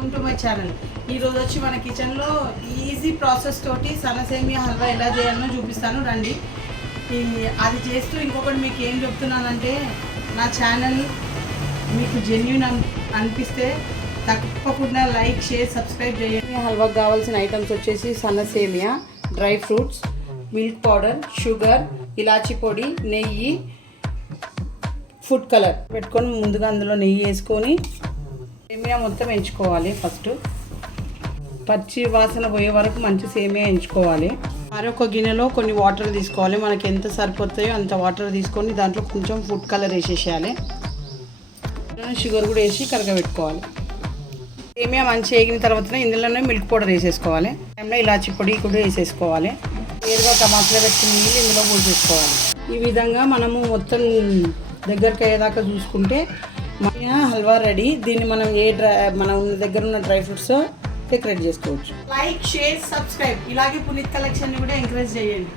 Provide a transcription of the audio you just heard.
Welcome to my channel. ఈరోజు వచ్చి మన కిచెన్లో ఈజీ ప్రాసెస్ తోటి సన్నసేమియా హల్వా ఎలా చేయాలో చూపిస్తాను రండి. అది చేస్తూ ఇంకొకటి మీకు ఏం చెప్తున్నానంటే, నా ఛానల్ మీకు జెన్యూన్ అనిపిస్తే తప్పకుండా లైక్ షేర్ సబ్స్క్రైబ్ చేయండి. హల్వాకి కావాల్సిన ఐటమ్స్ వచ్చేసి సన్నసేమియా, dry fruits, milk powder, sugar, ఇలాచీ పొడి, నెయ్యి, ఫుడ్ కలర్ పెట్టుకొని ముందుగా అందులో నెయ్యి వేసుకొని సేమియా మొత్తం ఎంచుకోవాలి. ఫస్ట్ పచ్చి వాసన పోయే వరకు మంచి సేమియా ఎంచుకోవాలి. మరొక గిన్నెలో కొన్ని వాటర్ తీసుకోవాలి. మనకి ఎంత సరిపోతాయో అంత వాటర్ తీసుకొని దాంట్లో కొంచెం ఫుడ్ కలర్ వేసేసేయాలి. షుగర్ కూడా వేసి కరగబెట్టుకోవాలి. సేమియా మంచి వేగిన తర్వాత ఇందులోనే మిల్క్ పౌడర్ వేసేసుకోవాలి. టైంలో ఇలాచి పొడి కూడా వేసేసుకోవాలి. వేరుగా ఒక మసాలా పెట్టుకుని నీళ్ళు ఇందులో పోసేసుకోవాలి. ఈ విధంగా మనము మొత్తం దగ్గరికి అయ్యేదాకా చూసుకుంటే మన హల్వా రెడీ. దీన్ని మనం మన దగ్గర ఉన్న డ్రై ఫ్రూట్స్ డెకరేట్ చేసుకోవచ్చు. Like share subscribe. ఇలాగే పునీత్ కలెక్షన్ కూడా ఎంకరేజ్ చేయండి.